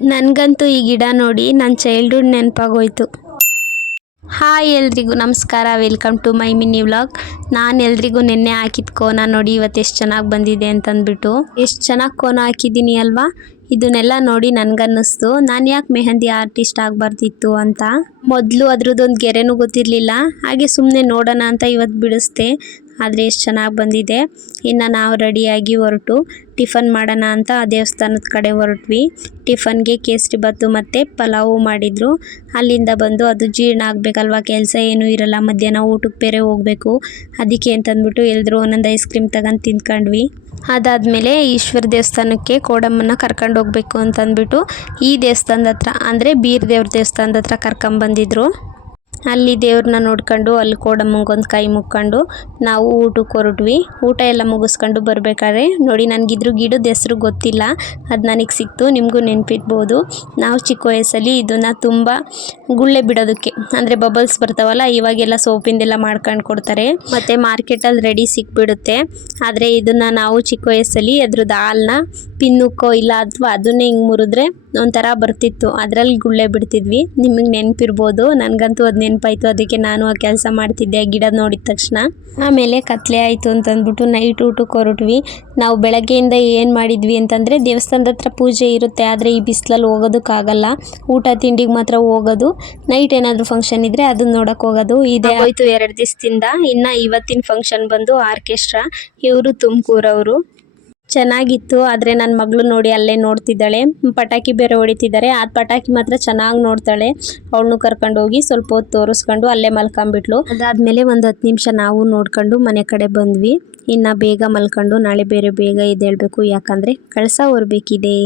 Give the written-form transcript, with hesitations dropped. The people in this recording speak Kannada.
ನನಗಂತೂ ಈ ಗಿಡ ನೋಡಿ ನನ್ನ ಚೈಲ್ಡ್ಹುಡ್ ನೆನಪಾಗೋಯ್ತು. ಹಾಯ್ ಎಲ್ರಿಗೂ ನಮಸ್ಕಾರ, welcome to my mini vlog. ನಾನು ಎಲ್ರಿಗೂ ನಿನ್ನೆ ಹಾಕಿದ ಕೋನ ನೋಡಿ ಇವತ್ತು ಎಷ್ಟು ಚೆನ್ನಾಗಿ ಬಂದಿದೆ ಅಂತಂದ್ಬಿಟ್ಟು ಎಷ್ಟು ಚೆನ್ನಾಗಿ ಕೋನ ಹಾಕಿದ್ದೀನಿ ಅಲ್ವಾ. ಇದನ್ನೆಲ್ಲ ನೋಡಿ ನನಗನ್ನಿಸ್ತು ನಾನು ಯಾಕೆ ಮೆಹಂದಿ ಆರ್ಟಿಸ್ಟ್ ಆಗಬಾರ್ದಿತ್ತು ಅಂತ. ಮೊದಲು ಅದ್ರದ್ದೊಂದು ಗೆರೆನೂ ಗೊತ್ತಿರಲಿಲ್ಲ, ಹಾಗೆ ಸುಮ್ಮನೆ ನೋಡೋಣ ಅಂತ ಇವತ್ತು ಬಿಡಿಸ್ದೆ. ಆದರೆ ಎಷ್ಟು ಚೆನ್ನಾಗಿ ಬಂದಿದೆ. ಇನ್ನು ನಾವು ರೆಡಿಯಾಗಿ ಹೊರಟು ಟಿಫನ್ ಮಾಡೋಣ ಅಂತ ದೇವಸ್ಥಾನದ ಕಡೆ ಹೊರಟ್ವಿ. ಟಿಫನ್ಗೆ ಕೇಸರಿ ಬಾತು ಮತ್ತು ಪಲಾವು ಮಾಡಿದರು. ಅಲ್ಲಿಂದ ಬಂದು ಅದು ಜೀರ್ಣ ಆಗಬೇಕಲ್ವ, ಕೆಲಸ ಏನೂ ಇರಲ್ಲ, ಮಧ್ಯಾಹ್ನ ಊಟಕ್ಕೆ ಬೇರೆ ಹೋಗಬೇಕು. ಅದಕ್ಕೆ ಅಂತಂದ್ಬಿಟ್ಟು ಎಲ್ಲರೂ ಒಂದೊಂದು ಐಸ್ ಕ್ರೀಮ್ ತಗೊಂಡು ತಿಂದ್ಕೊಂಡ್ವಿ. ಅದಾದಮೇಲೆ ಈಶ್ವರ ದೇವಸ್ಥಾನಕ್ಕೆ ಕೋಡಮ್ಮನ ಕರ್ಕೊಂಡು ಹೋಗಬೇಕು ಅಂತಂದ್ಬಿಟ್ಟು ಈ ದೇವಸ್ಥಾನದ ಹತ್ರ ಅಂದರೆ ಬೀರ್ ದೇವ್ರ ದೇವಸ್ಥಾನದ ಹತ್ರ ಕರ್ಕೊಂಬಂದಿದ್ರು. ಅಲ್ಲಿ ದೇವ್ರನ್ನ ನೋಡ್ಕೊಂಡು ಅಲ್ಲಿ ಕೋಡಮ್ಮಂಗೊಂದು ಕೈ ಮುಕ್ಕೊಂಡು ನಾವು ಊಟಕ್ಕೆ ಹೊರಟ್ವಿ. ಊಟ ಎಲ್ಲ ಮುಗಿಸ್ಕೊಂಡು ಬರಬೇಕಾದ್ರೆ ನೋಡಿ, ನನಗಿದ್ರ ಗಿಡದ ಹೆಸರು ಗೊತ್ತಿಲ್ಲ, ಅದು ನನಗೆ ಸಿಕ್ತು, ನಿಮಗೂ ನೆನಪಿರ್ಬೋದು. ನಾವು ಚಿಕ್ಕ ವಯಸ್ಸಲ್ಲಿ ಇದನ್ನು ತುಂಬ ಗುಳ್ಳೆ ಬಿಡೋದಕ್ಕೆ ಅಂದರೆ ಬಬಲ್ಸ್ ಬರ್ತಾವಲ್ಲ, ಇವಾಗೆಲ್ಲ ಸೋಪಿಂದೆಲ್ಲ ಮಾಡ್ಕೊಂಡು ಕೊಡ್ತಾರೆ, ಮತ್ತು ಮಾರ್ಕೆಟಲ್ಲಿ ರೆಡಿ ಸಿಕ್ಬಿಡುತ್ತೆ. ಆದರೆ ಇದನ್ನು ನಾವು ಚಿಕ್ಕ ವಯಸ್ಸಲ್ಲಿ ಅದ್ರದ್ದು ಹಾಲನ್ನ ಪಿನ್ನುಕ್ಕೋ ಇಲ್ಲ ಅಥವಾ ಅದನ್ನೇ ಹಿಂಗೆ ಮುರಿದ್ರೆ ಒಂಥರ ಬರ್ತಿತ್ತು, ಅದರಲ್ಲಿ ಗುಳ್ಳೆ ಬಿಡ್ತಿದ್ವಿ. ನಿಮಗೆ ನೆನಪಿರ್ಬೋದು, ನನಗಂತೂ ಅದು ನೆನಪಾಯಿತು. ಅದಕ್ಕೆ ನಾನು ಆ ಕೆಲಸ ಮಾಡ್ತಿದ್ದೆ ಗಿಡ ನೋಡಿದ ತಕ್ಷಣ. ಆಮೇಲೆ ಕತ್ಲೆ ಆಯಿತು ಅಂತಂದ್ಬಿಟ್ಟು ನೈಟ್ ಊಟಕ್ಕೆ ಹೊರಟ್ವಿ. ನಾವು ಬೆಳಗ್ಗೆಯಿಂದ ಏನು ಮಾಡಿದ್ವಿ ಅಂತಂದರೆ ದೇವಸ್ಥಾನದ ಹತ್ರ ಪೂಜೆ ಇರುತ್ತೆ, ಆದರೆ ಈ ಬಿಸಿಲಲ್ಲಿ ಹೋಗೋದಕ್ಕಾಗಲ್ಲ. ಊಟ ತಿಂಡಿಗೆ ಮಾತ್ರ ಹೋಗೋದು. ನೈಟ್ ಏನಾದರೂ ಫಂಕ್ಷನ್ ಇದ್ದರೆ ಅದನ್ನ ನೋಡೋಕೆ ಹೋಗೋದು. ಇದೇ ಹೋಯ್ತು 2 ದಿವಸದಿಂದ. ಇನ್ನು ಇವತ್ತಿನ ಫಂಕ್ಷನ್ ಬಂದು ಆರ್ಕೆಸ್ಟ್ರಾ, ಇವರು ತುಮಕೂರವರು. ಚೆನ್ನಾಗಿತ್ತು. ಆದರೆ ನನ್ನ ಮಗಳು ನೋಡಿ ಅಲ್ಲೇ ನೋಡ್ತಿದ್ದಾಳೆ. ಪಟಾಕಿ ಬೇರೆ ಹೊಡಿತಿದ್ದಾರೆ, ಆ ಪಟಾಕಿ ಮಾತ್ರ ಚೆನ್ನಾಗಿ ನೋಡ್ತಾಳೆ. ಅವಳನ್ನು ಕರ್ಕೊಂಡು ಹೋಗಿ ಸ್ವಲ್ಪ ಹೊತ್ತು ತೋರಿಸ್ಕೊಂಡು ಅಲ್ಲೇ ಮಲ್ಕೊಂಬಿಟ್ಲು. ಅದಾದಮೇಲೆ ಒಂದು 10 ನಿಮಿಷ ನಾವು ನೋಡ್ಕೊಂಡು ಮನೆ ಕಡೆ ಬಂದ್ವಿ. ಇನ್ನು ಬೇಗ ಮಲ್ಕೊಂಡು ನಾಳೆ ಬೇರೆ ಬೇಗ ಎದ್ದೇಳಬೇಕು, ಯಾಕಂದರೆ ಕಳಸ ಹೊರಬೇಕಿದೆ.